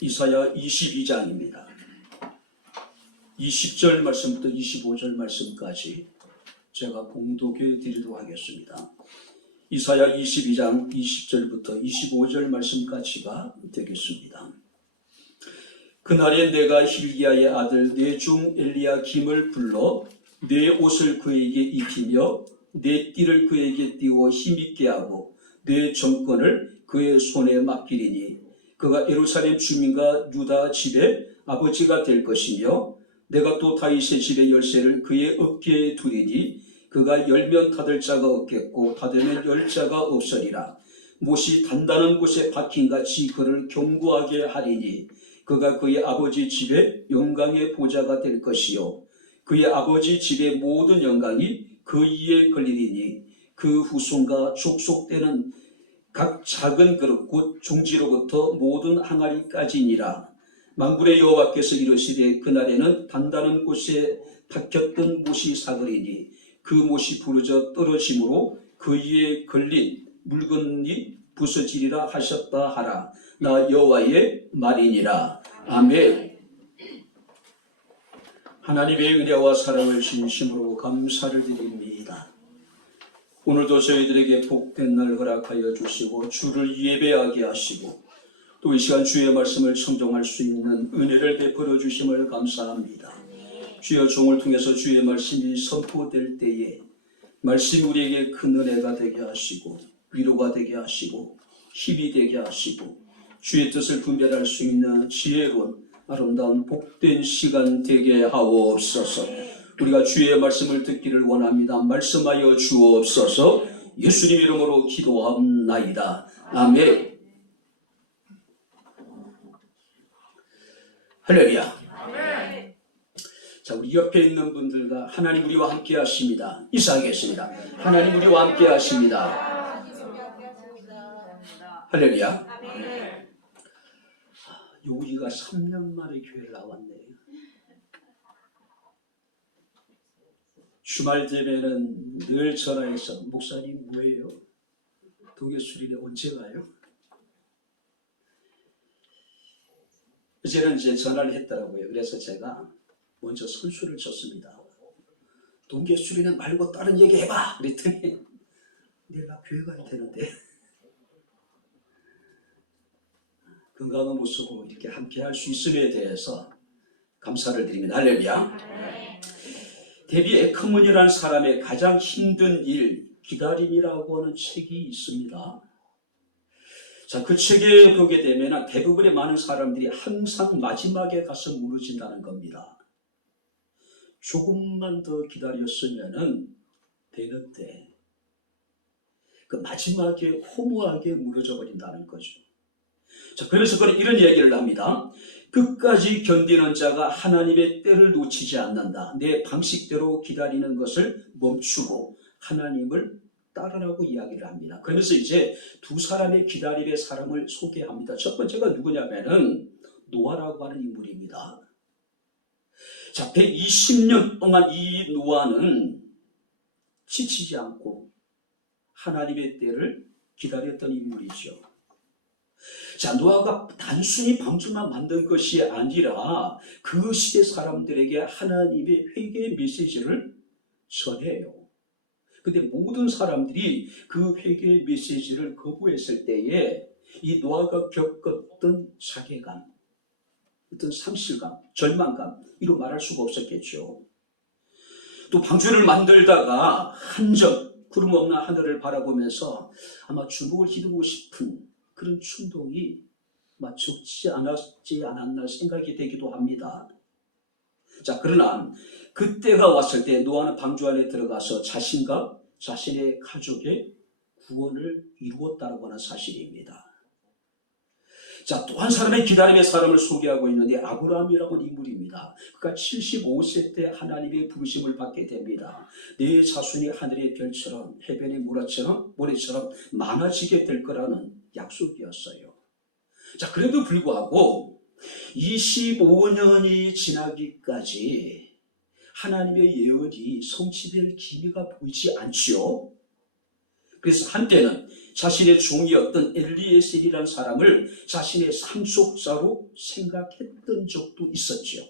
이사야 22장입니다. 20절 말씀부터 25절 말씀까지 제가 봉독해 드리도록 하겠습니다. 이사야 22장 20절부터 25절 말씀까지가 되겠습니다. 그날에 내가 hil기야의 아들 내 중 엘리야김을 불러 내 옷을 그에게 입히며 내 띠를 그에게 띄워 힘있게 하고 내 정권을 그의 손에 맡기리니 그가 예루살렘 주민과 유다 집의 아버지가 될 것이며 내가 또 다윗의 집의 열쇠를 그의 어깨에 두리니 그가 열면 닫을 자가 없겠고 닫으면 열 자가 없으리라. 못이 단단한 곳에 박힌같이 그를 견고하게 하리니 그가 그의 아버지 집의 영광의 보좌가 될 것이요 그의 아버지 집의 모든 영광이 그 위에 걸리리니 그 후손과 족속되는 각 작은 그릇 곧 종지로부터 모든 항아리까지니라. 만군의 여호와께서 이르시되 그날에는 단단한 곳에 박혔던 못이 사그리니 그 못이 부러져 떨어짐으로 그 위에 걸린 물건이 부서지리라 하셨다 하라. 나 여호와의 말이니라. 아멘. 하나님의 은혜와 사랑을 진심으로 감사를 드립니다. 오늘도 저희들에게 복된 날 허락하여 주시고 주를 예배하게 하시고 또 이 시간 주의 말씀을 청종할 수 있는 은혜를 베풀어 주심을 감사합니다. 주여 종을 통해서 주의 말씀이 선포될 때에 말씀이 우리에게 큰 은혜가 되게 하시고 위로가 되게 하시고 힘이 되게 하시고 주의 뜻을 분별할 수 있는 지혜로운 아름다운 복된 시간 되게 하옵소서. 우리가 주의 말씀을 듣기를 원합니다. 말씀하여 주옵소서. 예수님 이름으로 기도합나이다. 아멘. 할렐루야. 아멘. 자, 우리 옆에 있는 분들과 하나님 우리와 함께 하십니다. 인사하겠습니다. 하나님 우리와 함께 하십니다. 할렐루야. 아멘. 요리가 3년 만에 교회를 나왔네요. 주말 되면은 늘 전화해서 목사님 뭐예요? 독일수리대 언제 가요? 어제는 이제 전화를 했더라고요. 그래서 제가 먼저 선수를 쳤습니다. 동계수리는 말고 다른 얘기 해봐. 그랬더니 내가 교회 가야 되는데 건강한 모습으로 이렇게 함께 할 수 있음에 대해서 감사를 드립니다. 할렐루야. 데비 에크먼이라는 사람의 가장 힘든 일, 기다림이라고 하는 책이 있습니다. 자, 그 책에 보게 되면 대부분의 많은 사람들이 항상 마지막에 가서 무너진다는 겁니다. 조금만 더 기다렸으면 되는데 그 마지막에 허무하게 무너져 버린다는 거죠. 자, 그래서 그는 이런 얘기를 합니다. 끝까지 견디는 자가 하나님의 때를 놓치지 않는다. 내 방식대로 기다리는 것을 멈추고 하나님을 따르라고 이야기를 합니다. 그러면서 이제 두 사람의 기다림의 사람을 소개합니다. 첫 번째가 누구냐면은 노아라고 하는 인물입니다. 자, 120년 동안 이 노아는 지치지 않고 하나님의 때를 기다렸던 인물이죠. 자, 노아가 단순히 방주만 만든 것이 아니라 그 시대 사람들에게 하나님의 회개의 메시지를 전해요. 근데 모든 사람들이 그 회개의 메시지를 거부했을 때에 이 노아가 겪었던 자괴감, 어떤 상실감, 절망감, 이로 말할 수가 없었겠죠. 또 방주를 만들다가 한적, 구름 없는 하늘을 바라보면서 아마 주먹을 휘두르고 싶은 그런 충동이 적지 않았나 생각이 되기도 합니다. 자, 그러나 그때가 왔을 때 노아는 방주 안에 들어가서 자신과 자신의 가족의 구원을 이루었다고 하는 사실입니다. 자, 또 한 사람의 기다림의 사람을 소개하고 있는데 아브라함이라고 하는 인물입니다. 그가 75세 때 하나님의 부르심을 받게 됩니다. 내 자손이 하늘의 별처럼 해변의 모래처럼 많아지게 될 거라는 약속이었어요. 자, 그래도 불구하고 25년이 지나기까지 하나님의 예언이 성취될 기미가 보이지 않지요. 그래서 한때는 자신의 종이었던 엘리에셀이라는 사람을 자신의 상속자로 생각했던 적도 있었지요.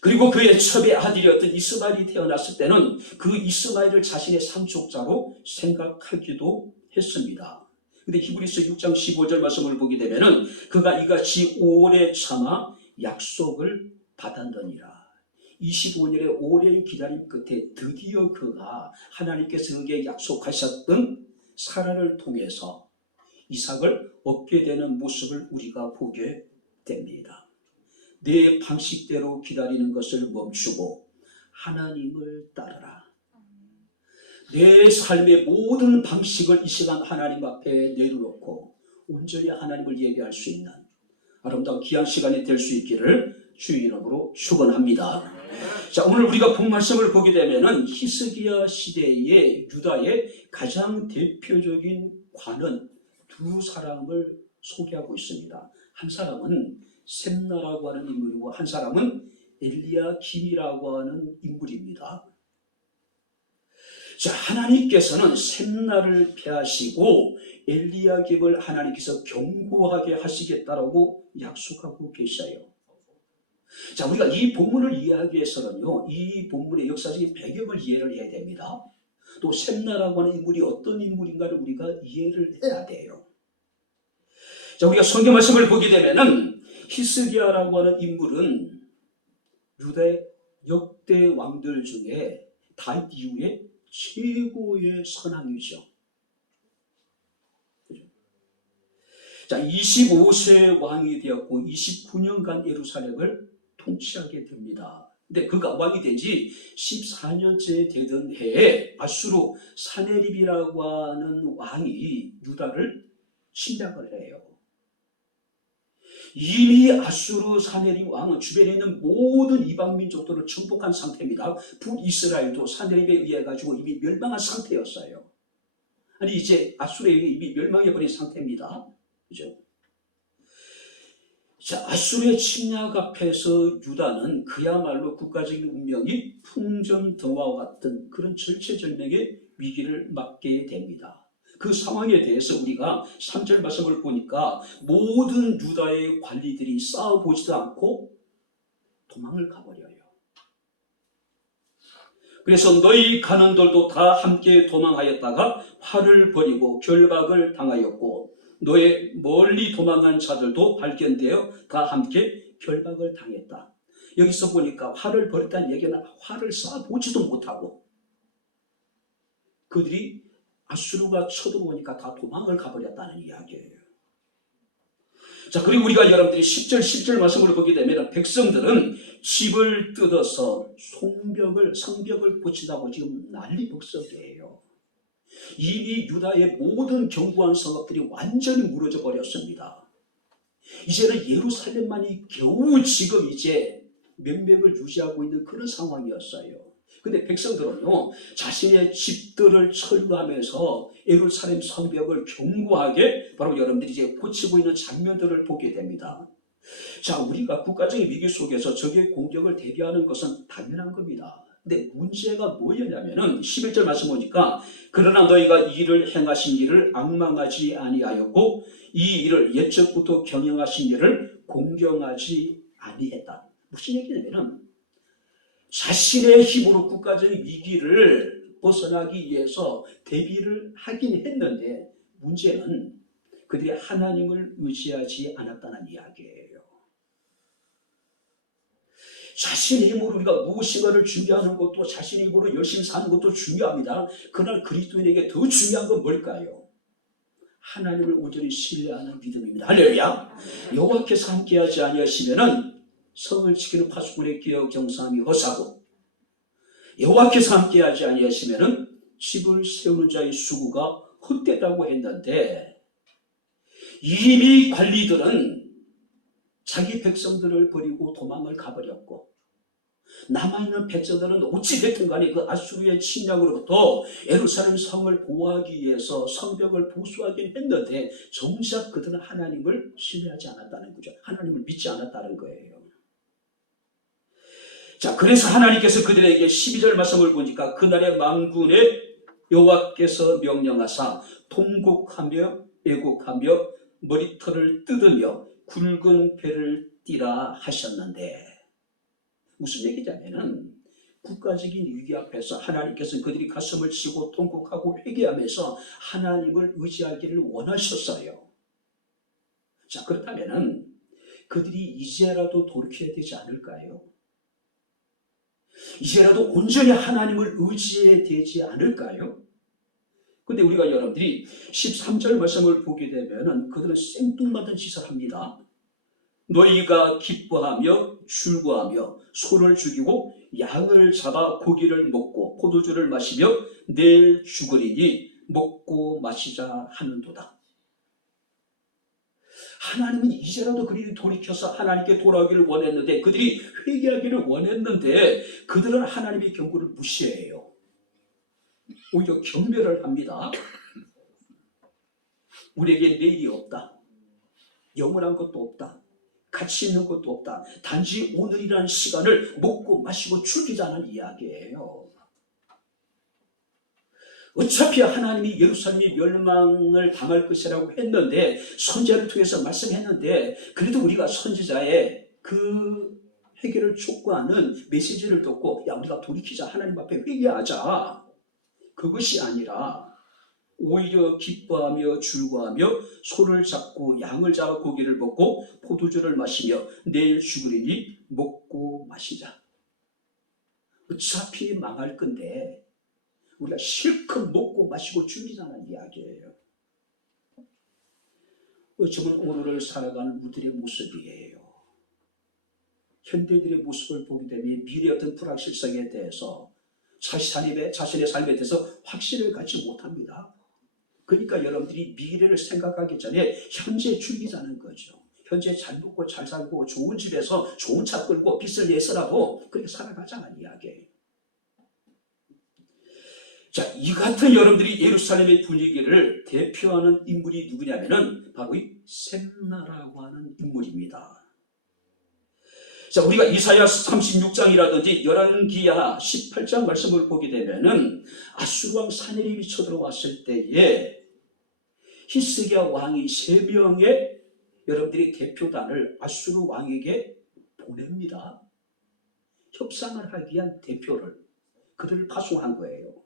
그리고 그의 첩의 아들이었던 이스마엘이 태어났을 때는 그 이스마엘을 자신의 상속자로 생각하기도 했습니다. 근데 히브리서 6장 15절 말씀을 보게 되면은 그가 이같이 오래 참아 약속을 받았느니라. 25년의 오랜 기다림 끝에 드디어 그가 하나님께서 그에게 약속하셨던 사라를 통해서 이삭을 얻게 되는 모습을 우리가 보게 됩니다. 내 방식대로 기다리는 것을 멈추고 하나님을 따르라. 내 삶의 모든 방식을 이 시간 하나님 앞에 내려놓고 온전히 하나님을 예배할 수 있는 아름다운 귀한 시간이 될 수 있기를 주의 이름으로 축원합니다. 자, 오늘 우리가 본 말씀을 보게 되면은 히스기야 시대의 유다의 가장 대표적인 관은 두 사람을 소개하고 있습니다. 한 사람은 셈나라고 하는 인물이고 한 사람은 엘리야김이라고 하는 인물입니다. 자, 하나님께서는 셈나를 폐하시고 엘리야김을 하나님께서 견고하게 하시겠다라고 약속하고 계셔요. 자, 우리가 이 본문을 이해하기 위해서는요, 이 본문의 역사적인 배경을 이해를 해야 됩니다. 또 셈나라고 하는 인물이 어떤 인물인가를 우리가 이해를 해야 돼요. 자, 우리가 성경 말씀을 보게 되면은 히스기야라고 하는 인물은 유다의 역대 왕들 중에 다윗 이후에 최고의 선왕이죠. 자, 25세 왕이 되었고 29년간 예루살렘을 통치하게 됩니다. 근데 그가 왕이 된 지 14년째 되던 해에 아수르 사네립이라고 하는 왕이 유다를 침략을 해요. 이미 아수르 사네립 왕은 주변에 있는 모든 이방 민족들을 정복한 상태입니다. 북이스라엘도 사네립에 의해 가지고 이미 멸망한 상태였어요. 아니 이제 아수르에 의해 이미 멸망해버린 상태입니다. 그죠? 자, 아수르의 침략 앞에서 유다는 그야말로 국가적인 운명이 풍전등화와 같은 그런 절체절명의 위기를 맞게 됩니다. 그 상황에 대해서 우리가 3절 말씀을 보니까 모든 유다의 관리들이 싸워보지도 않고 도망을 가버려요. 그래서 너희 가난들도 다 함께 도망하였다가 화를 벌이고 결박을 당하였고 너의 멀리 도망한 자들도 발견되어 다 함께 결박을 당했다. 여기서 보니까 화를 벌였다는 얘기는 화를 쏴보지도 못하고 그들이 아수르가 쳐들어오니까 다 도망을 가버렸다는 이야기예요. 자, 그리고 우리가 여러분들이 10절 11절 말씀을 보게 되면 백성들은 집을 뜯어서 성벽을 고친다고 지금 난리벅석이에요. 이미 유다의 모든 견고한 성읍들이 완전히 무너져 버렸습니다. 이제는 예루살렘만이 겨우 지금 이제 명맥을 유지하고 있는 그런 상황이었어요. 근데 백성들은요, 자신의 집들을 철거하면서 예루살렘 성벽을 견고하게 바로 여러분들이 이제 고치고 있는 장면들을 보게 됩니다. 자, 우리가 국가적인 위기 속에서 적의 공격을 대비하는 것은 당연한 겁니다. 근데 문제가 뭐였냐면은 11절 말씀 보니까 그러나 너희가 이 일을 행하신 일을 악망하지 아니하였고 이 일을 옛적부터 경영하신 일을 공경하지 아니했다. 무슨 얘기냐면은 자신의 힘으로 국가적인 위기를 벗어나기 위해서 대비를 하긴 했는데 문제는 그들이 하나님을 의지하지 않았다는 이야기예요. 자신의 힘으로 우리가 무엇인가를 준비하는 것도 자신의 힘으로 열심히 사는 것도 중요합니다. 그러나 그리스도인에게 더 중요한 건 뭘까요? 하나님을 온전히 신뢰하는 믿음입니다. 할렐루야. 여호와께서 함께하지 아니하시면은 성을 지키는 파수꾼의 기억 정상이 허사고 여호와께서 함께하지 아니하시면은 집을 세우는 자의 수고가 헛되다고 했는데 이미 관리들은 자기 백성들을 버리고 도망을 가버렸고 남아있는 백성들은 어찌됐든 간에 그 아수르의 침략으로부터 예루살렘 성을 보호하기 위해서 성벽을 보수하긴 했는데 정작 그들은 하나님을 신뢰하지 않았다는 거죠. 하나님을 믿지 않았다는 거예요. 자, 그래서 하나님께서 그들에게 12절 말씀을 보니까 그날의 망군의 여호와께서 명령하사 통곡하며 애곡하며 머리털을 뜯으며 굵은 배를 띠라 하셨는데, 무슨 얘기냐면은 국가적인 위기 앞에서 하나님께서 그들이 가슴을 치고 통곡하고 회개하면서 하나님을 의지하기를 원하셨어요. 자, 그렇다면은 그들이 이제라도 돌이켜야 되지 않을까요? 이제라도 온전히 하나님을 의지해야 되지 않을까요? 근데 우리가 여러분들이 13절 말씀을 보게 되면은 그들은 생뚱맞은 짓을 합니다. 너희가 기뻐하며 즐거워하며 소를 죽이고 양을 잡아 고기를 먹고 포도주를 마시며 내일 죽으리니 먹고 마시자 하는도다. 하나님은 이제라도 그들이 돌이켜서 하나님께 돌아오기를 원했는데, 그들이 회개하기를 원했는데 그들은 하나님의 경고를 무시해요. 오히려 경멸을 합니다. 우리에게 내일이 없다. 영원한 것도 없다. 가치 있는 것도 없다. 단지 오늘이라는 시간을 먹고 마시고 즐기자는 이야기예요. 어차피 하나님이 예루살렘이 멸망을 당할 것이라고 했는데, 선지자를 통해서 말씀했는데, 그래도 우리가 선지자의 그 회개를 촉구하는 메시지를 듣고, 야, 우리가 돌이키자, 하나님 앞에 회개하자, 그것이 아니라 오히려 기뻐하며 즐거워하며 소를 잡고 양을 잡아 고기를 먹고 포도주를 마시며 내일 죽으리니 먹고 마시자. 어차피 망할 건데 우리가 실컷 먹고 마시고 즐기자는 이야기예요. 어쩌면 오늘을 살아가는 우리들의 모습이에요. 현대들의 모습을 보게 되면 미래의 어떤 불확실성에 대해서 자신의 삶에 대해서 확신을 갖지 못합니다. 그러니까 여러분들이 미래를 생각하기 전에 현재 즐기자는 거죠. 현재 잘 먹고 잘 살고 좋은 집에서 좋은 차 끌고 빚을 내서라도 그렇게 살아가자는 이야기예요. 자, 이 같은 여러분들이 예루살렘의 분위기를 대표하는 인물이 누구냐면은 바로 이 셈나라고 하는 인물입니다. 자, 우리가 이사야 36장이라든지 열왕기하 18장 말씀을 보게 되면은 아수르 왕 사내립이 쳐들어왔을 때에 히스기야 왕이 3명의 여러분들이 대표단을 아수르 왕에게 보냅니다. 협상을 하기 위한 대표를, 그들을 파송한 거예요.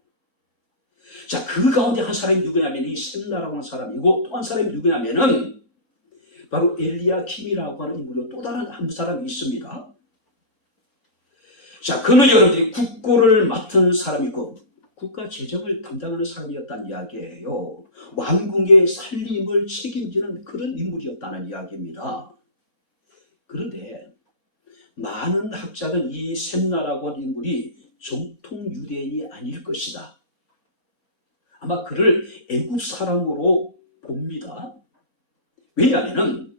자, 그 가운데 한 사람이 누구냐면 이 셈나라고 하는 사람이고, 또 한 사람이 누구냐면은 바로 엘리야킴이라고 하는 인물로 또 다른 한 사람이 있습니다. 자, 그는 여러분들이 국고를 맡은 사람이고 국가 재정을 담당하는 사람이었다는 이야기예요. 왕궁의 살림을 책임지는 그런 인물이었다는 이야기입니다. 그런데 많은 학자는 이 셈나라고 하는 인물이 정통 유대인이 아닐 것이다. 아마 그를 애굽 사람으로 봅니다. 왜냐하면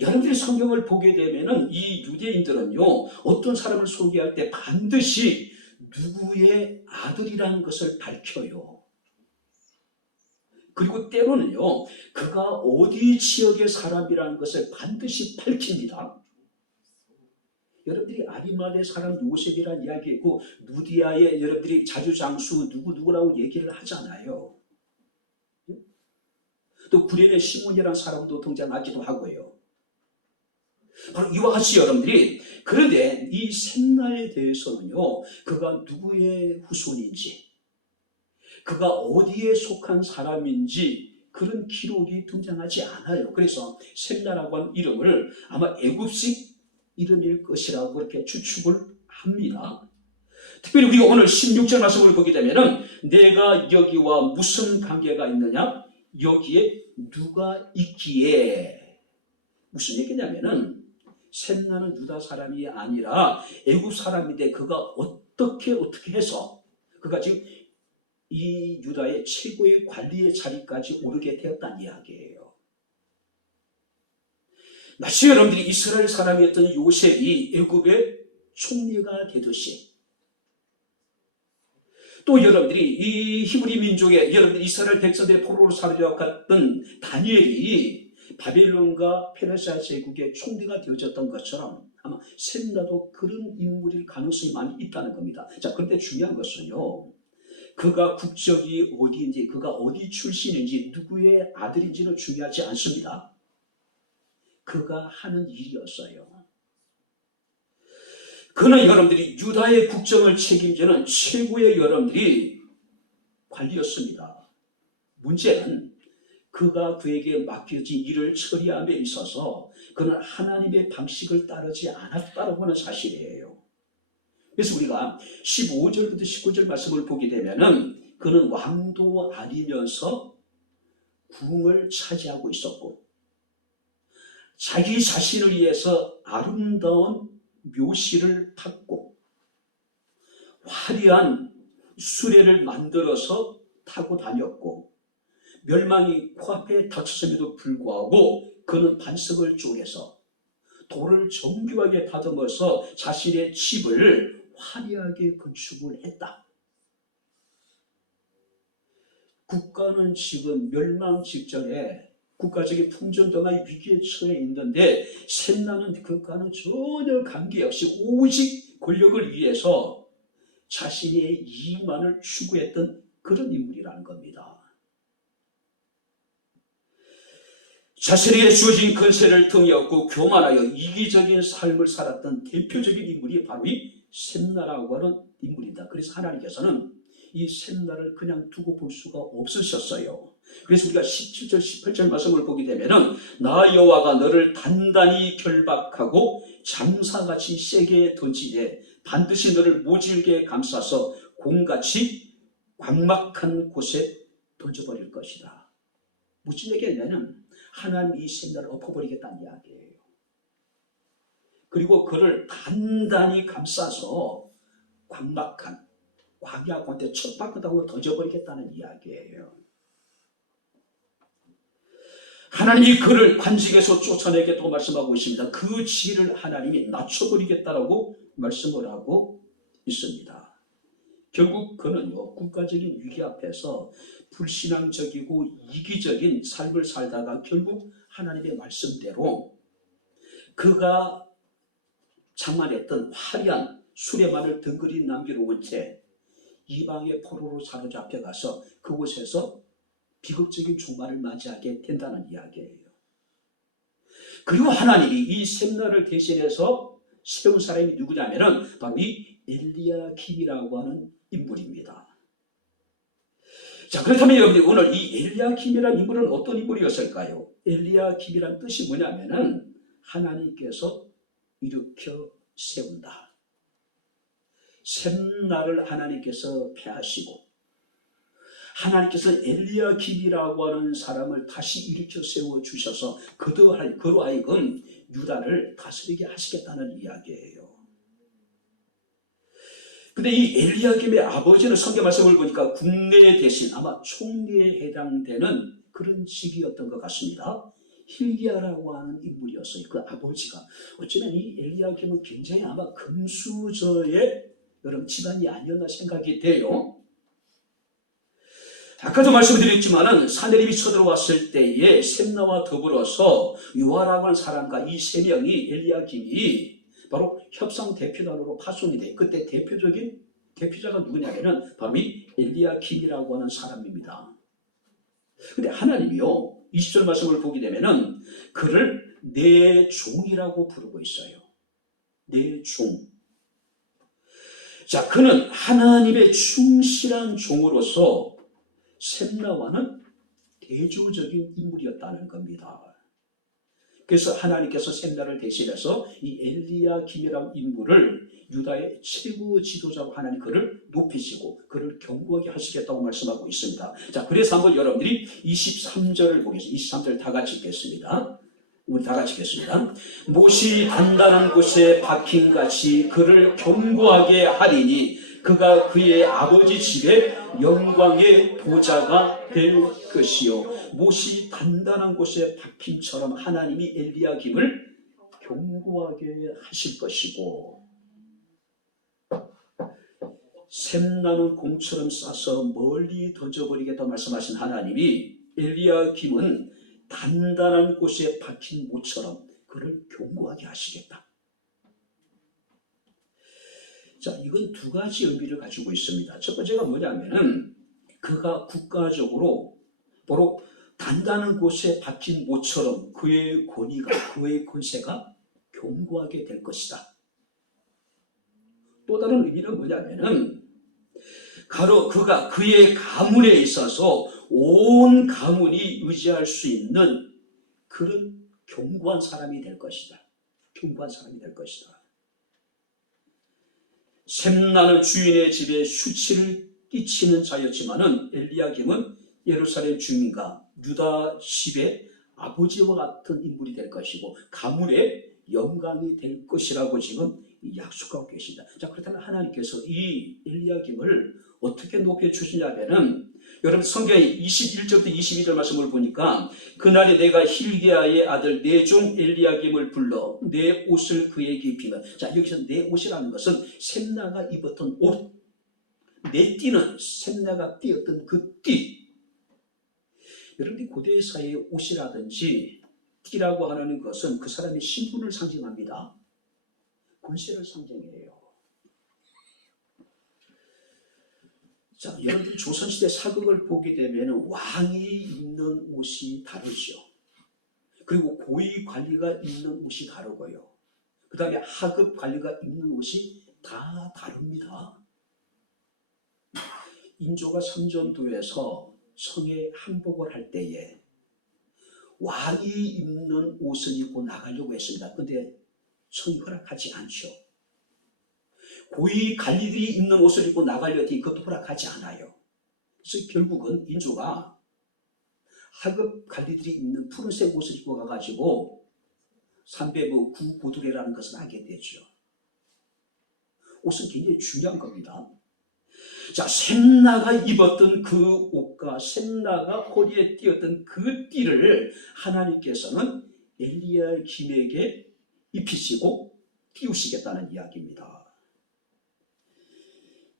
여러분들이 성경을 보게 되면은 이 유대인들은요, 어떤 사람을 소개할 때 반드시 누구의 아들이라는 것을 밝혀요. 그리고 때로는요, 그가 어디 지역의 사람이라는 것을 반드시 밝힙니다. 여러분들이 아리마대 사람 요셉이라는 이야기이고, 누디아의 여러분들이 자주장수 누구누구라고 얘기를 하잖아요. 또 구레네 시몬이라는 사람도 등장하기도 하고요. 바로 이와 같이 여러분들이, 그런데 이 셈나에 대해서는요, 그가 누구의 후손인지, 그가 어디에 속한 사람인지 그런 기록이 등장하지 않아요. 그래서 셈나라고 하는 이름을 아마 애굽식 이름일 것이라고 그렇게 추측을 합니다. 특별히 우리가 오늘 16절 말씀을 보게 되면은 내가 여기와 무슨 관계가 있느냐? 여기에 누가 있기에. 무슨 얘기냐면은 셈나는 유다 사람이 아니라 애굽 사람인데 그가 어떻게 해서 그가 지금 이 유다의 최고의 관리의 자리까지 오르게 되었다는 이야기예요. 마치 여러분들이 이스라엘 사람이었던 요셉이 애굽의 총리가 되듯이, 또 여러분들이 이 히브리 민족의 여러분들 이스라엘 백성들의 포로로 사로잡혔던 다니엘이 바벨론과 페르시아 제국의 총리가 되어졌던 것처럼 아마 셈나도 그런 인물일 가능성이 많이 있다는 겁니다. 자, 그런데 중요한 것은요, 그가 국적이 어디인지, 그가 어디 출신인지, 누구의 아들인지는 중요하지 않습니다. 그가 하는 일이었어요. 그는 여러분들이 유다의 국정을 책임지는 최고의 여러분들이 관리였습니다. 문제는 그가 그에게 맡겨진 일을 처리함에 있어서 그는 하나님의 방식을 따르지 않았다고 하는 사실이에요. 그래서 우리가 15절부터 19절 말씀을 보게 되면은 그는 왕도 아니면서 궁을 차지하고 있었고 자기 자신을 위해서 아름다운 묘시를 탔고 화려한 수레를 만들어서 타고 다녔고 멸망이 코앞에 닥쳤음에도 불구하고 그는 반석을 쪼개서 돌을 정교하게 다듬어서 자신의 집을 화려하게 건축을 했다. 국가는 지금 멸망 직전에 국가적인 풍전등의 위기에 처해 있는데 셈나는 그것과는 전혀 관계없이 오직 권력을 위해서 자신의 이익만을 추구했던 그런 인물이라는 겁니다. 자신에게 주어진 권세를 등에 업고 교만하여 이기적인 삶을 살았던 대표적인 인물이 바로 이 셈나라고 하는 인물이다. 그래서 하나님께서는 이 셈나를 그냥 두고 볼 수가 없으셨어요. 그래서 우리가 17절 18절 말씀을 보게 되면은 나 여호와가 너를 단단히 결박하고 장사같이 세게 던지되 반드시 너를 모질게 감싸서 공같이 광막한 곳에 던져버릴 것이다. 무슨 얘기냐면 하나님 이 셈나를 엎어버리겠다는 이야기예요. 그리고 그를 단단히 감싸서 광막한 광야 가운데 척박하다고 던져버리겠다는 이야기예요. 하나님이 그를 관직에서 쫓아내겠다고 말씀하고 있습니다. 그 지혜를 하나님이 낮춰버리겠다라고 말씀을 하고 있습니다. 결국 그는요, 국가적인 위기 앞에서 불신앙적이고 이기적인 삶을 살다가 결국 하나님의 말씀대로 그가 장만했던 화려한 수레만을 덩그리 남겨놓은 채 이방의 포로로 사로잡혀가서 그곳에서 비극적인 종말을 맞이하게 된다는 이야기예요. 그리고 하나님이 이 셈나를 대신해서 세운 사람이 누구냐면은 바로 이 엘리야김이라고 하는 인물입니다. 자, 그렇다면 여러분들 오늘 이 엘리야김이라는 인물은 어떤 인물이었을까요? 엘리야김이란 뜻이 뭐냐면은 하나님께서 일으켜 세운다. 셈나를 하나님께서 패하시고 하나님께서 엘리야김이라고 하는 사람을 다시 일으켜 세워주셔서 그로 하여금 유다를 다스리게 하시겠다는 이야기예요. 근데 이 엘리야김의 아버지는 성경 말씀을 보니까 국내 대신 아마 총리에 해당되는 그런 직위였던 것 같습니다. hil기야라고 하는 인물이었어요. 그 아버지가. 어쩌면 이 엘리야김은 굉장히 아마 금수저의 여러분 집안이 아니었나 생각이 돼요. 아까도 말씀드렸지만은 사내립이 쳐들어왔을 때에 셈나와 더불어서 요아라고 하는 사람과 이 세 명이 엘리야김이 바로 협상 대표단으로 파송이 돼. 그때 대표자가 누구냐면은 바로 이 엘리야김이라고 하는 사람입니다. 근데 하나님이요 20절 말씀을 보게 되면은 그를 내 종이라고 부르고 있어요. 내 종. 자, 그는 하나님의 충실한 종으로서 셈나와는 대조적인 인물이었다는 겁니다. 그래서 하나님께서 셈나를 대신해서 이 엘리야김이라는 인물을 유다의 최고 지도자로 하나님 그를 높이시고 그를 견고하게 하시겠다고 말씀하고 있습니다. 자, 그래서 한번 여러분들이 23절을 보겠습니다. 23절 다 같이 읽겠습니다. 우리 다 같이 읽겠습니다. 못이 단단한 곳에 박힌 같이 그를 견고하게 하리니 그가 그의 아버지 집에 영광의 보좌가 될 것이요. 못이 단단한 곳에 박힘처럼 하나님이 엘리야김을 견고하게 하실 것이고 샘나는 공처럼 싸서 멀리 던져버리겠다 말씀하신 하나님이 엘리야김은 단단한 곳에 박힌 못처럼 그를 견고하게 하시겠다. 자, 이건 두 가지 의미를 가지고 있습니다. 첫 번째가 뭐냐면은 그가 국가적으로 바로 단단한 곳에 박힌 모처럼 그의 권위가, 그의 권세가 견고하게 될 것이다. 또 다른 의미는 뭐냐면은 그가 그의 가문에 있어서 온 가문이 의지할 수 있는 그런 견고한 사람이 될 것이다. 견고한 사람이 될 것이다. 샘나는 주인의 집에 수치를 끼치는 자였지만은 엘리야김은 예루살렘 주민과 유다 집의 아버지와 같은 인물이 될 것이고 가문의 영광이 될 것이라고 지금 약속하고 계십니다. 자, 그렇다면 하나님께서 이 엘리야김을 어떻게 높여주시냐면은 여러분 성경의 21절부터 22절 말씀을 보니까 그날에 내가 hil기야의 아들 내 종 엘리야김을 불러 내 옷을 그에게 입히면, 자, 여기서 내 옷이라는 것은 샘나가 입었던 옷, 내 띠는 샘나가 띠었던 그 띠. 여러분이 고대 사회의 옷이라든지 띠라고 하는 것은 그 사람의 신분을 상징합니다. 권세를 상징해요. 자, 여러분 조선시대 사극을 보게 되면 왕이 입는 옷이 다르죠. 그리고 고위 관리가 입는 옷이 다르고요. 그 다음에 하급 관리가 입는 옷이 다 다릅니다. 인조가 선전도에서 성에 항복을 할 때에 왕이 입는 옷을 입고 나가려고 했습니다. 근데 성이 허락하지 않죠. 고위 관리들이 입는 옷을 입고 나가려고 했더니 그것도 허락하지 않아요. 그래서 결국은 인조가 하급 관리들이 입는 푸른색 옷을 입고 가가지고 삼배부 구고두례라는 것을 하게 되죠. 옷은 굉장히 중요한 겁니다. 자, 샘나가 입었던 그 옷과 샘나가 허리에 띄었던 그 띠를 하나님께서는 엘리야김에게 입히시고 띄우시겠다는 이야기입니다.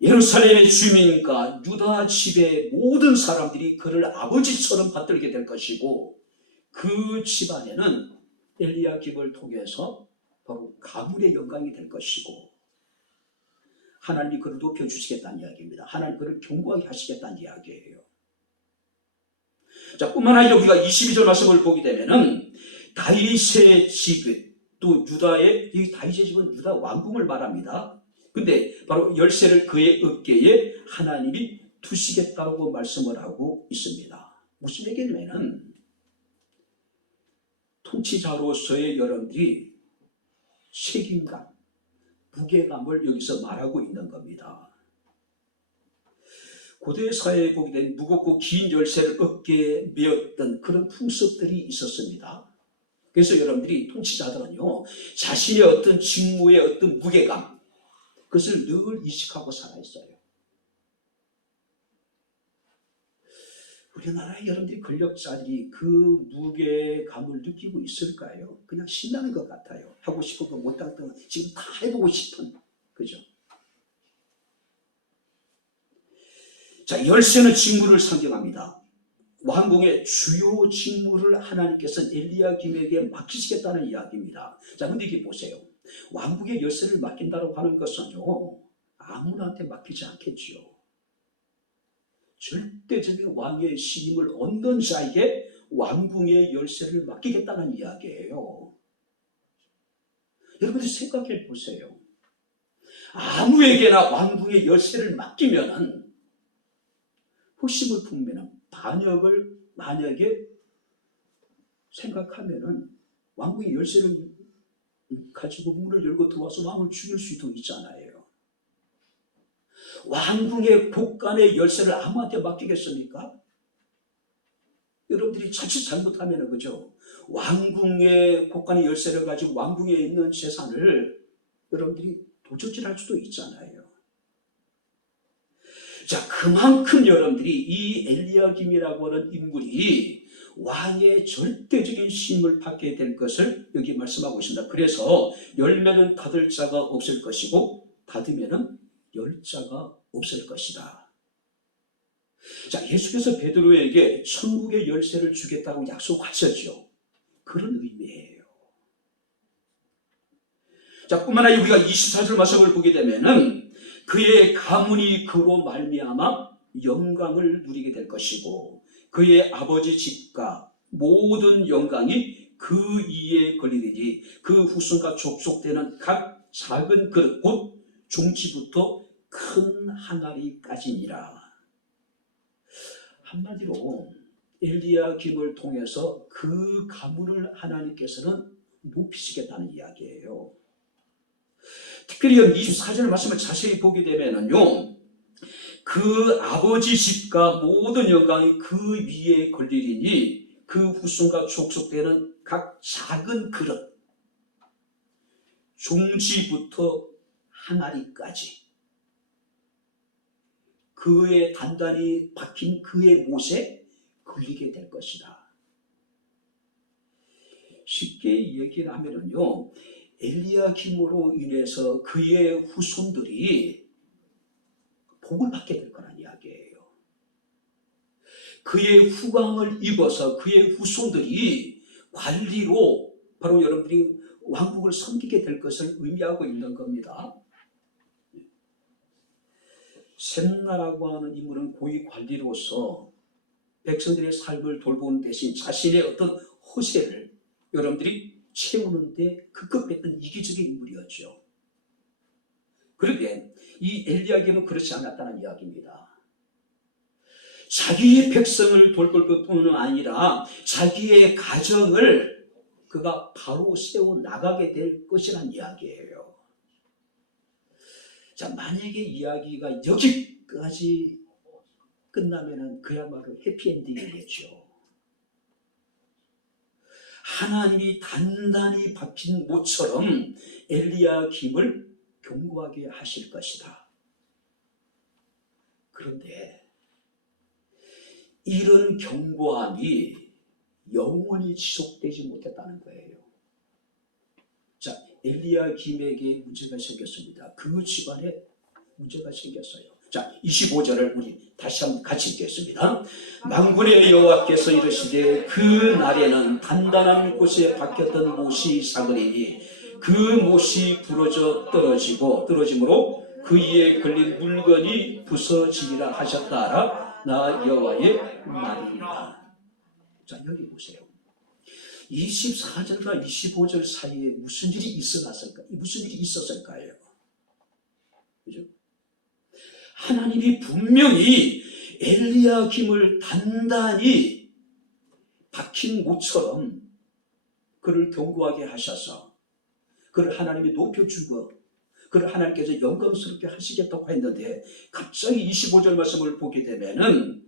예루살렘의 주민과 유다 집의 모든 사람들이 그를 아버지처럼 받들게 될 것이고 그 집안에는 엘리야김을 통해서 바로 가문의 영광이 될 것이고 하나님이 그를 높여주시겠다는 이야기입니다. 하나님 그를 견고하게 하시겠다는 이야기예요. 자, 뿐만 아니라 우리가 22절 말씀을 보게 되면은 다윗의 집, 또 유다의, 이 다윗의 집은 유다 왕궁을 말합니다. 근데 바로 열쇠를 그의 어깨에 하나님이 두시겠다고 말씀을 하고 있습니다. 무슨 얘기냐면은 통치자로서의 여러분들이 책임감, 무게감을 여기서 말하고 있는 겁니다. 고대 사회에 보게 되면 무겁고 긴 열쇠를 어깨에 메었던 그런 풍습들이 있었습니다. 그래서 여러분들이 통치자들은요, 자신의 어떤 직무의 어떤 무게감, 그것을 늘 인식하고 살아있어요. 우리나라의 여러분들이 권력자들이 그 무게감을 느끼고 있을까요? 그냥 신나는 것 같아요. 하고 싶은 거 못할 때 지금 다 해보고 싶은, 그죠? 자, 열쇠는 직무를 상징합니다. 왕궁의 주요 직무를 하나님께서 엘리야김에게 맡기시겠다는 이야기입니다. 자, 근데 이게 보세요. 왕궁의 열쇠를 맡긴다고 하는 것은요, 아무나한테 맡기지 않겠지요. 절대적인 왕의 신임을 얻는 자에게 왕궁의 열쇠를 맡기겠다는 이야기예요. 여러분들 생각해 보세요. 아무에게나 왕궁의 열쇠를 맡기면은 흑심을 품으면 반역을 만약에 생각하면은 왕궁의 열쇠를 가지고 문을 열고 들어와서 왕을 죽일 수도 있잖아요. 왕궁의 곳간의 열쇠를 아무한테 맡기겠습니까? 여러분들이 자칫 잘못하면 그죠? 왕궁의 곳간의 열쇠를 가지고 왕궁에 있는 재산을 여러분들이 도적질할 수도 있잖아요. 자, 그만큼 여러분들이 이 엘리야김이라고 하는 인물이 왕의 절대적인 힘을 받게 될 것을 여기 말씀하고 있습니다. 그래서 열매는 닫을 자가 없을 것이고 닫으면은 열 자가 없을 것이다. 자, 예수께서 베드로에게 천국의 열쇠를 주겠다고 약속하셨죠. 그런 의미예요. 자, 뿐만 아니라 우리가 24절 말씀을 보게 되면은 그의 가문이 그로 말미암아 영광을 누리게 될 것이고 그의 아버지 집과 모든 영광이 그 위에 걸리리니 그 후손과 족속되는 각 작은 그릇 곧 종지부터 큰 항아리까지니라. 한마디로 엘리야김을 통해서 그 가문을 하나님께서는 높이시겠다는 이야기예요. 특별히 24절 말씀을 자세히 보게 되면은요, 그 아버지 집과 모든 영광이 그 위에 걸리리니 그 후손과 족속되는 각 작은 그릇 종지부터 항아리까지 그의 단단히 박힌 그의 못에 걸리게 될 것이다. 쉽게 얘기를 하면은요, 엘리야김으로 인해서 그의 후손들이 복을 받게 될 거란 이야기예요. 그의 후광을 입어서 그의 후손들이 관리로 바로 여러분들이 왕국을 섬기게 될 것을 의미하고 있는 겁니다. 셈나라고 하는 인물은 고위 관리로서 백성들의 삶을 돌보는 대신 자신의 어떤 허세를 여러분들이 채우는데 급급했던 이기적인 인물이었죠. 그런데 이 엘리야김은 그렇지 않았다는 이야기입니다. 자기의 백성을 돌볼 뿐만 아니라 자기의 가정을 그가 바로 세워 나가게 될 것이란 이야기예요. 자, 만약에 이야기가 여기까지 끝나면은 그야말로 해피엔딩이겠죠. 하나님이 단단히 박힌 모처럼 엘리야김을 견고하게 하실 것이다. 그런데 이런 견고함이 영원히 지속되지 못했다는 거예요. 자, 엘리야김에게 문제가 생겼습니다. 그 집안에 문제가 생겼어요. 자, 25절을 우리 다시 한번 같이 읽겠습니다. 만군의 여호와께서 이르시되 그 날에는 단단한 곳에 박혔던 못이 사그리니 그 못이 부러져 떨어짐으로 그 위에 걸린 물건이 부서지리라 하셨다. 나 여호와의 말이니라. 자, 여기 보세요. 24절과 25절 사이에 무슨 일이 있었을까요? 그죠? 하나님이 분명히 엘리야김을 단단히 박힌 못처럼 그를 견고하게 하셔서 그를 하나님이 높여주고 그를 하나님께서 영광스럽게 하시겠다고 했는데 갑자기 25절 말씀을 보게 되면은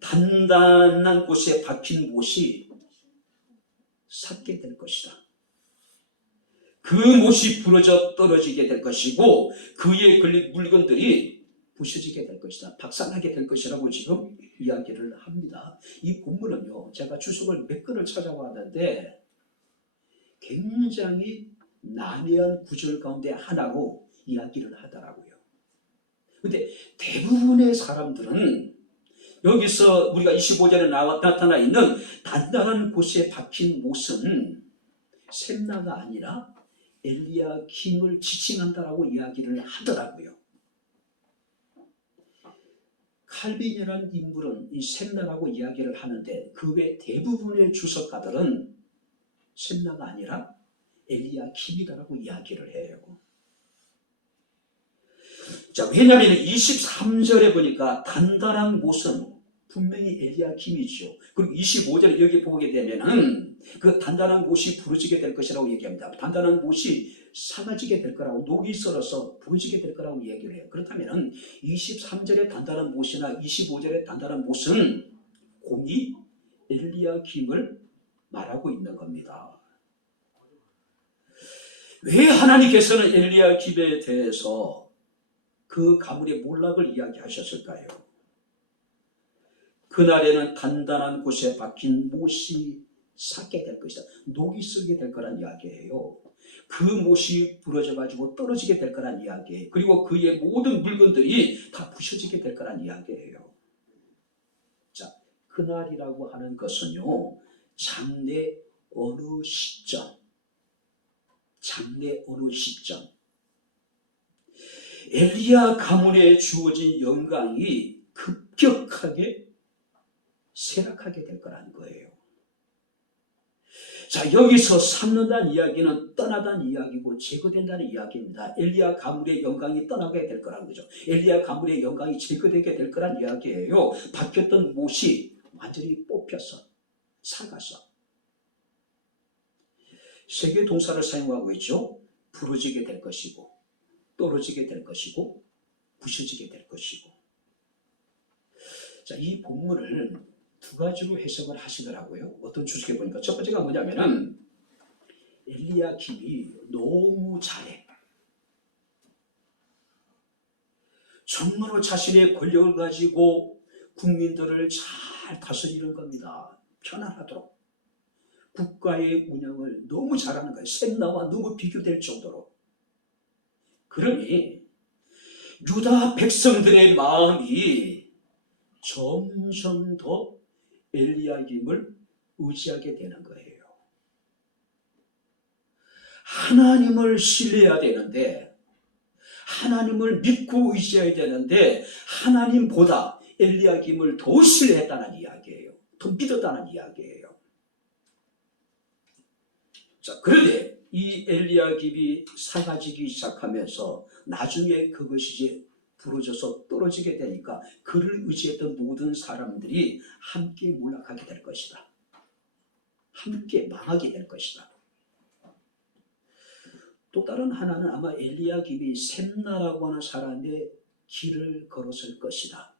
단단한 곳에 박힌 못이 삭게 될 것이다. 그 못이 부러져 떨어지게 될 것이고 그에 걸린 물건들이 부셔지게 될 것이다. 박살나게 될 것이라고 지금 이야기를 합니다. 이 본문은요, 제가 주석을 몇 건을 찾아봤는데 굉장히 난해한 구절 가운데 하나로 이야기를 하더라고요. 근데 대부분의 사람들은 여기서 우리가 25절에 나타나 있는 단단한 곳에 박힌 못은 셈나가 아니라 엘리야김을 지칭한다라고 이야기를 하더라고요. 칼빈이라는 인물은 이 셈나라고 이야기를 하는데 그 외 대부분의 주석가들은 셈나가 아니라 엘리야김이라고 이야기를 해요. 자, 왜냐하면 23절에 보니까 단단한 못은 분명히 엘리야김이죠. 그리고 25절에 여기 보게 되면은 그 단단한 못이 부러지게 될 것이라고 얘기합니다. 단단한 못이 사가지게 될 거라고, 녹이 썰어서 부러지게 될 거라고 얘기를 해요. 그렇다면 23절의 단단한 못이나 25절의 단단한 못은 공이 엘리야김을 말하고 있는 겁니다. 왜 하나님께서는 엘리야김에 대해서 그 가문의 몰락을 이야기하셨을까요? 그날에는 단단한 곳에 박힌 못이 삭게 될 것이다. 녹이 쓰게 될 거란 이야기예요. 그 못이 부러져가지고 떨어지게 될 거란 이야기예요. 그리고 그의 모든 물건들이 다 부셔지게 될 거란 이야기예요. 자, 그날이라고 하는 것은요, 장래 어느 시점, 엘리야 가문에 주어진 영광이 급격하게 쇠락하게 될 거라는 거예요. 자, 여기서 삼는다는 이야기는 떠나다는 이야기고 제거된다는 이야기입니다. 엘리야 가문의 영광이 떠나게 될 거라는 거죠. 엘리야 가문의 영광이 제거되게 될 거란 이야기예요. 바뀌었던 못이 완전히 뽑혀서 사가서 세 개의 동사를 사용하고 있죠. 부러지게 될 것이고, 떨어지게 될 것이고, 부셔지게 될 것이고. 자, 이 본문을 두 가지로 해석을 하시더라고요. 어떤 주석에 보니까 첫 번째가 뭐냐면은 엘리야김이 너무 잘해. 정말로 자신의 권력을 가지고 국민들을 잘 다스리는 겁니다. 편안하도록. 국가의 운영을 너무 잘하는 거예요. 셈나와 너무 비교될 정도로. 그러니 유다 백성들의 마음이 점점 더 엘리야김을 의지하게 되는 거예요. 하나님을 신뢰해야 되는데, 하나님을 믿고 의지해야 되는데 하나님보다 엘리야김을 더 신뢰했다는 이야기예요. 더 믿었다는 이야기예요. 자, 그런데 이 엘리야김이 사라지기 시작하면서 나중에 그것이 이제 부러져서 떨어지게 되니까 그를 의지했던 모든 사람들이 함께 몰락하게 될 것이다. 함께 망하게 될 것이다. 또 다른 하나는 아마 엘리야김이 셈나라고 하는 사람의 길을 걸었을 것이다.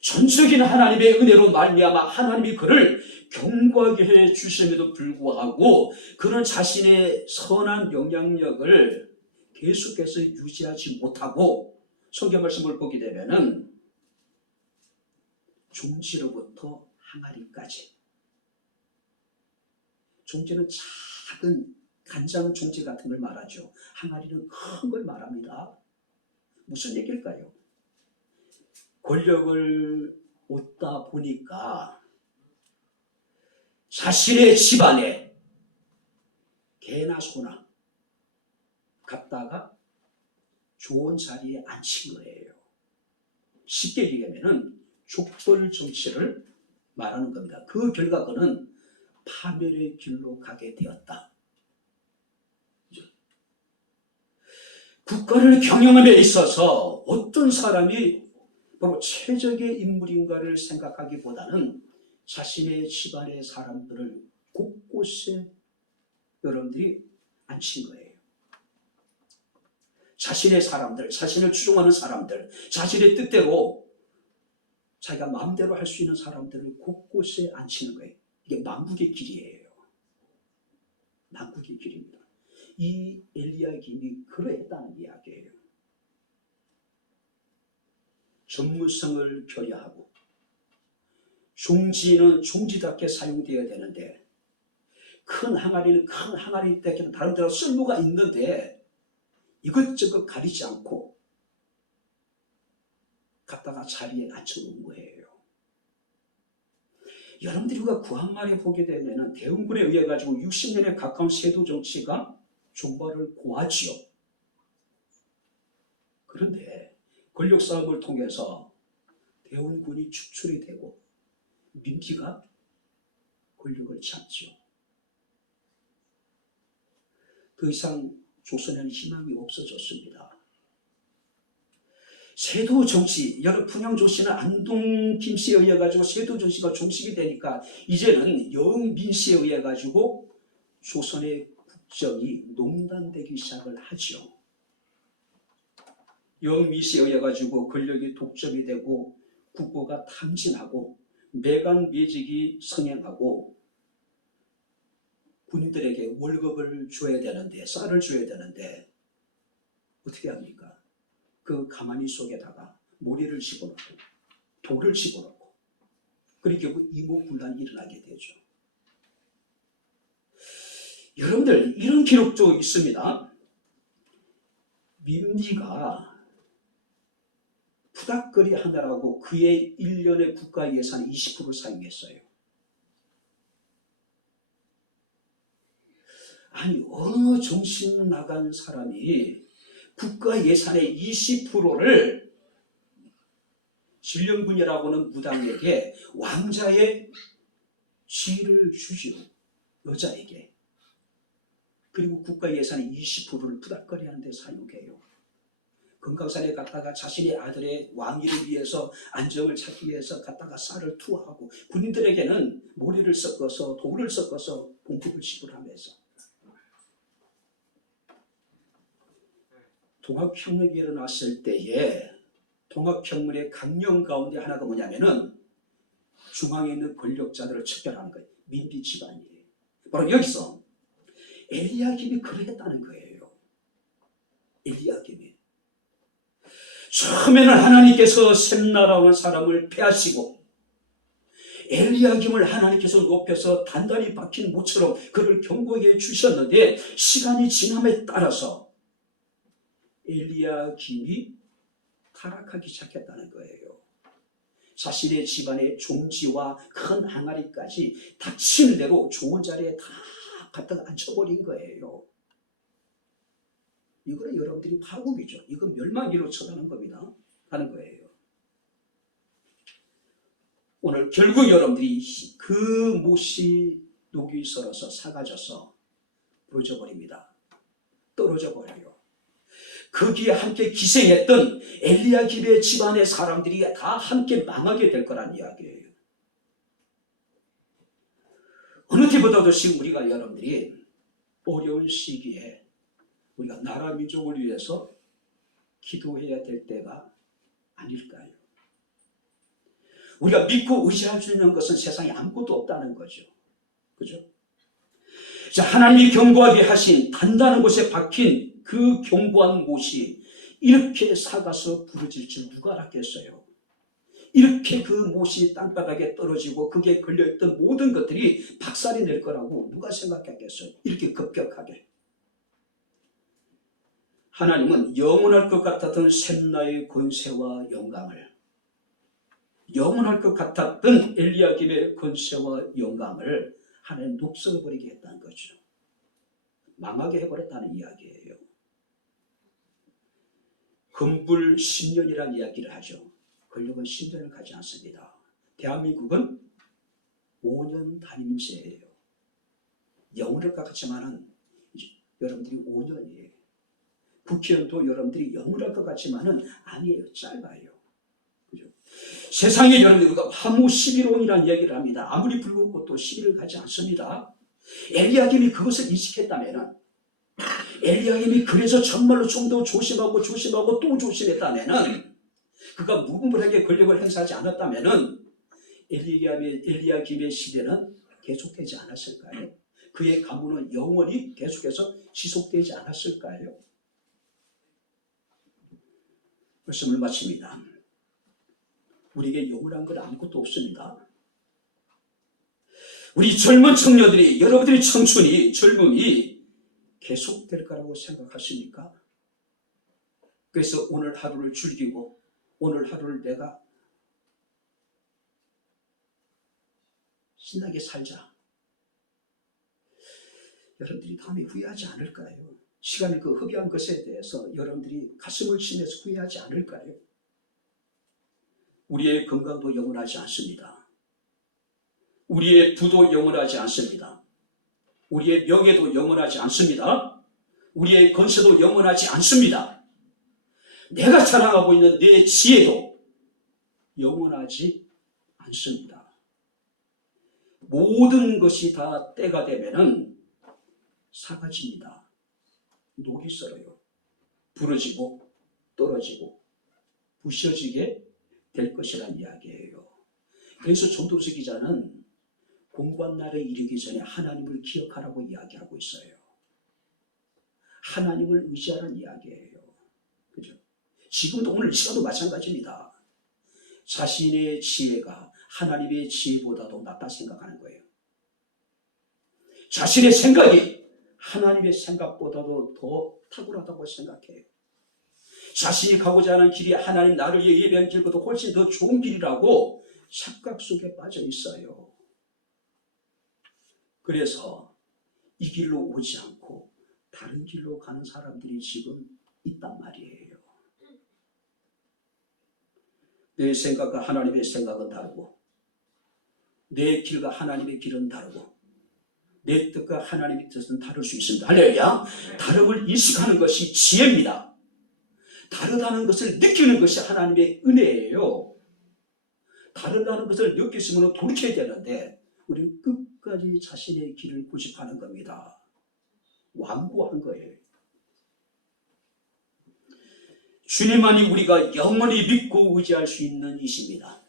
전적인 하나님의 은혜로 말미암아 하나님이 그를 견고하게 해 주심에도 불구하고 그는 자신의 선한 영향력을 계속해서 유지하지 못하고 성경 말씀을 보게 되면은 종지로부터 항아리까지, 종지는 작은 간장 종지 같은 걸 말하죠. 항아리는 큰 걸 말합니다. 무슨 얘기일까요? 권력을 얻다 보니까 자신의 집안에 개나 소나 갖다가 좋은 자리에 앉힌 거예요. 쉽게 얘기하면 족벌 정치를 말하는 겁니다. 그 결과 그는 파멸의 길로 가게 되었다. 국가를 경영함에 있어서 어떤 사람이 바로 최적의 인물인가를 생각하기보다는 자신의 집안의 사람들을 곳곳에 여러분들이 앉힌 거예요. 자신의 사람들, 자신을 추종하는 사람들, 자신의 뜻대로 자기가 마음대로 할 수 있는 사람들을 곳곳에 앉히는 거예요. 이게 만국의 길이에요. 만국의 길입니다. 이 엘리야김이 그러했다는 이야기예요. 전무성을 교야하고 종지는 종지답게 사용되어야 되는데 큰 항아리는 큰 항아리 때문에 다른 데로 쓸모가 있는데 이것저것 가리지 않고 갖다가 자리에 앉혀놓은 거예요. 여러분들이 우리가 구한말에 보게 되면 대원군에 의해 가지고 60년에 가까운 세도 정치가 종발을 고하지요. 그런데 권력 싸움을 통해서 대원군이 축출이 되고 민기가 권력을 잡죠. 더 이상 조선에는 희망이 없어졌습니다. 세도 정치, 여러분 풍양조씨는 안동 김씨에 의해 가지고 세도 정치가 종식이 되니까 이제는 영민씨에 의해 가지고 조선의 국정이 농단되기 시작을 하죠. 영민씨에 의해 가지고 권력이 독점이 되고 국고가 탐진하고 매간매직이 성행하고 군인들에게 월급을 줘야 되는데, 쌀을 줘야 되는데 어떻게 합니까? 그 가마니 속에다가 모래를 집어넣고 돌을 집어넣고 그리고 결국 이목군란이 일어나게 되죠. 여러분들 이런 기록도 있습니다. 민기가 푸닥거리 하느라고 그의 1년의 국가 예산 20% 사용했어요. 아니 어느 정신 나간 사람이 국가 예산의 20%를 신령군이라고는 무당에게 왕자의 지위를 주지요. 여자에게. 그리고 국가 예산의 20%를 부닥거리하는 데 사용해요. 금강산에 갔다가 자신의 아들의 왕위를 위해서 안정을 찾기 위해서 갔다가 쌀을 투하하고 군인들에게는 모리를 섞어서 돌을 섞어서 봉급을 지불하면서 동학혁명이 일어났을 때에 동학혁명의 강령 가운데 하나가 뭐냐면은 중앙에 있는 권력자들을 척결하는 거예요. 민비 집안이에요. 바로 여기서 엘리야김이 그러했다는 거예요. 엘리야김이. 처음에는 하나님께서 셈나라는 사람을 패하시고 엘리야김을 하나님께서 높여서 단단히 박힌 모처럼 그를 경고해 주셨는데 시간이 지남에 따라서 엘리야김이 타락하기 시작했다는 거예요. 자신의 집안의 종지와 큰 항아리까지 닥치는 대로 좋은 자리에 다 갖다가 앉혀버린 거예요. 이거는 여러분들이 파국이죠. 이건 멸망기로 처하는 겁니다. 하는 거예요. 오늘 결국 여러분들이 그 못이 녹이 썰어서 사가져서 부러져 버립니다. 떨어져 버려요. 거기에 함께 기생했던 엘리야김의 집안의 사람들이 다 함께 망하게 될 거란 이야기예요. 어느 때보다도 지금 우리가 여러분들이 어려운 시기에 우리가 나라 민족을 위해서 기도해야 될 때가 아닐까요? 우리가 믿고 의지할 수 있는 것은 세상에 아무것도 없다는 거죠. 그죠? 자, 하나님이 견고하게 하신 단단한 곳에 박힌 그 견고한 못이 이렇게 사가서 부러질 줄 누가 알았겠어요? 이렇게 그 못이 땅바닥에 떨어지고 그게 걸려있던 모든 것들이 박살이 낼 거라고 누가 생각했겠어요? 이렇게 급격하게. 하나님은 영원할 것 같았던 셈나의 권세와 영광을, 영원할 것 같았던 엘리야김의 권세와 영광을 하나님 녹슬어버리게 했다는 거죠. 망하게 해버렸다는 이야기예요. 금불 10년이라는 이야기를 하죠. 권력은 10년을 가지 않습니다. 대한민국은 5년 단임제예요. 영원할 것 같지만은 여러분들이 5년이에요. 국회의원도 여러분들이 영원할 것 같지만은 아니에요. 짧아요. 그죠? 세상에 여러분들 우리가 화무 11원이라는 얘기를 합니다. 아무리 붉은 꽃도 11을 가지 않습니다. 엘리야김이 그것을 인식했다면은, 엘리야김이 그래서 정말로 좀 더 조심하고 또 조심했다면은, 그가 무분별하게 권력을 행사하지 않았다면은 엘리야김의 시대는 계속되지 않았을까요? 그의 가문은 영원히 계속해서 지속되지 않았을까요? 말씀을 마칩니다. 우리에게 영원한 건 아무것도 없습니다. 우리 젊은 청년들이, 여러분들의 청춘이, 젊음이 계속될 거라고 생각하십니까? 그래서 오늘 하루를 즐기고 오늘 하루를 내가 신나게 살자. 여러분들이 다음에 후회하지 않을까요? 시간을 그 허비한 것에 대해서 여러분들이 가슴을 치면서 후회하지 않을까요? 우리의 건강도 영원하지 않습니다. 우리의 부도 영원하지 않습니다. 우리의 명예도 영원하지 않습니다. 우리의 권세도 영원하지 않습니다. 내가 자랑하고 있는 내 지혜도 영원하지 않습니다. 모든 것이 다 때가 되면은 사라집니다. 녹이 썰어요. 부러지고 떨어지고 부셔지게 될 것이란 이야기예요. 그래서 전도서 기자는 공고한 날에 이르기 전에 하나님을 기억하라고 이야기하고 있어요. 하나님을 의지하라는 이야기예요. 그죠? 지금도 오늘 이 시간도 마찬가지입니다. 자신의 지혜가 하나님의 지혜보다도 낫다 생각하는 거예요. 자신의 생각이 하나님의 생각보다도 더 탁월하다고 생각해요. 자신이 가고자 하는 길이 하나님 나를 예비한 길보다 훨씬 더 좋은 길이라고 착각 속에 빠져 있어요. 그래서 이 길로 오지 않고 다른 길로 가는 사람들이 지금 있단 말이에요. 내 생각과 하나님의 생각은 다르고, 내 길과 하나님의 길은 다르고, 내 뜻과 하나님의 뜻은 다를 수 있습니다. 할렐루야. 다름을 인식하는 것이 지혜입니다. 다르다는 것을 느끼는 것이 하나님의 은혜예요. 다르다는 것을 느꼈으면 돌이켜야 되는데 우리는 끝까지 자신의 길을 고집하는 겁니다. 완고한 거예요. 주님만이 우리가 영원히 믿고 의지할 수 있는 이십니다.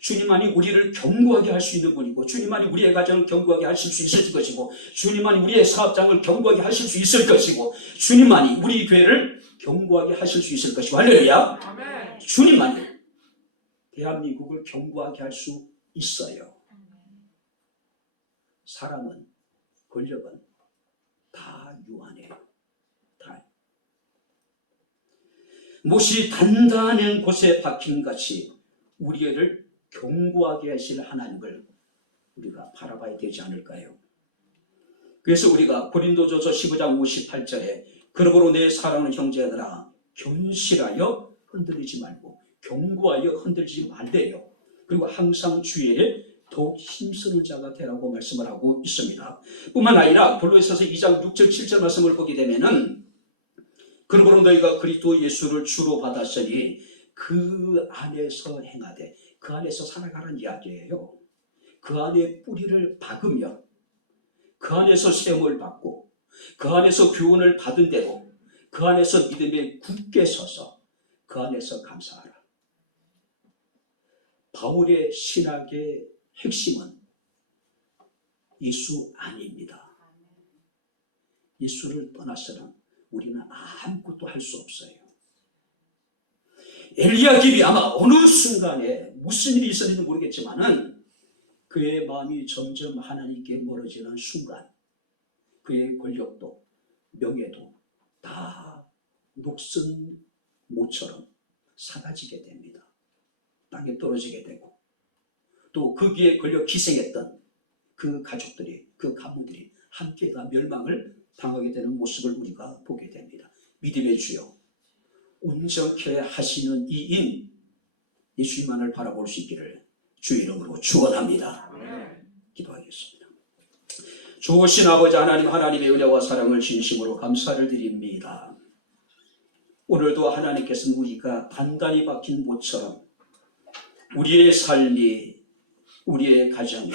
주님만이 우리를 견고하게 할 수 있는 분이고, 주님만이 우리의 가정을 견고하게 하실 수 있을 것이고, 주님만이 우리의 사업장을 견고하게 하실 수 있을 것이고, 주님만이 우리 교회를 견고하게 하실 수 있을 것이고, 할렐루야. 주님만이 대한민국을 견고하게 할 수 있어요. 사람은, 권력은 다 유한해요. 다. 못이 단단한 곳에 박힌 같이 우리를 견고하게 하실 하나님을 우리가 바라봐야 되지 않을까요? 그래서 우리가 고린도전서 15장 58절에 그러므로 내 사랑하는 형제들아 견실하여 흔들리지 말고 견고하여 흔들리지 말래요. 그리고 항상 주의에 더욱 힘쓰는 자가 되라고 말씀을 하고 있습니다. 뿐만 아니라 골로새서 2장 6절 7절 말씀을 보게 되면은 그러므로 너희가 그리스도 예수를 주로 받았으니 그 안에서 행하되, 그 안에서 살아가는 이야기예요. 그 안에 뿌리를 박으며 그 안에서 세움을 받고 그 안에서 교훈을 받은 대로 그 안에서 믿음에 굳게 서서 그 안에서 감사하라. 바울의 신학의 핵심은 예수 안입니다. 예수를 떠나서는 우리는 아무것도 할 수 없어요. 엘리야김이 아마 어느 순간에 무슨 일이 있었는지 모르겠지만은 그의 마음이 점점 하나님께 멀어지는 순간 그의 권력도 명예도 다 녹슨 모처럼 사라지게 됩니다. 땅에 떨어지게 되고, 또 거기에 걸려 기생했던 그 가족들이, 그 가문들이 함께 다 멸망을 당하게 되는 모습을 우리가 보게 됩니다. 믿음의 주여, 온전케 하시는 이인 예수님만을 바라볼 수 있기를 주 이름으로 축원합니다. 기도하겠습니다. 좋으신 아버지 하나님, 하나님의 은혜와 사랑을 진심으로 감사를 드립니다. 오늘도 하나님께서는 우리가 단단히 박힌 못처럼 우리의 삶이, 우리의 가정이,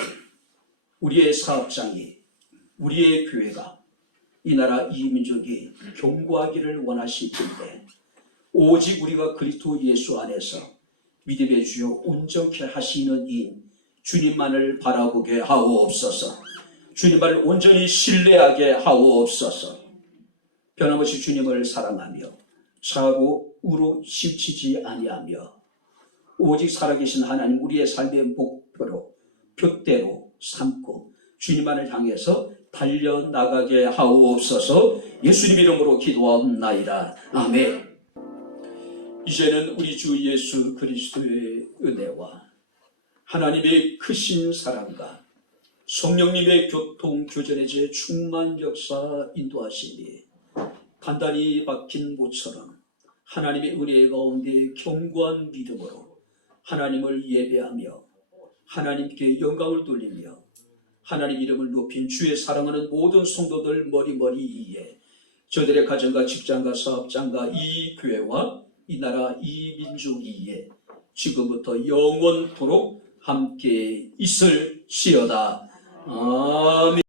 우리의 사업장이, 우리의 교회가, 이 나라 이 민족이 견고하기를 원하실 텐데 오직 우리가 그리스도 예수 안에서 믿음의 주여 온전케 하시는 이 주님만을 바라보게 하옵소서. 주님만을 온전히 신뢰하게 하옵소서. 변함없이 주님을 사랑하며 좌로 우로 치우치지 아니하며 오직 살아계신 하나님 우리의 삶의 목표로 표대로 삼고 주님만을 향해서 달려나가게 하옵소서. 예수님 이름으로 기도하옵나이다. 아멘. 이제는 우리 주 예수 그리스도의 은혜와 하나님의 크신 사랑과 성령님의 교통 교전의 제 충만 역사 인도하시니 단단히 박힌 모처럼 하나님의 은혜 가운데 견고한 믿음으로 하나님을 예배하며 하나님께 영광을 돌리며 하나님 이름을 높인 주의 사랑하는 모든 성도들 머리머리 위에 저들의 가정과 직장과 사업장과 이 교회와 이 나라 이 민족 위에 지금부터 영원토록 함께 있을지어다. 아멘.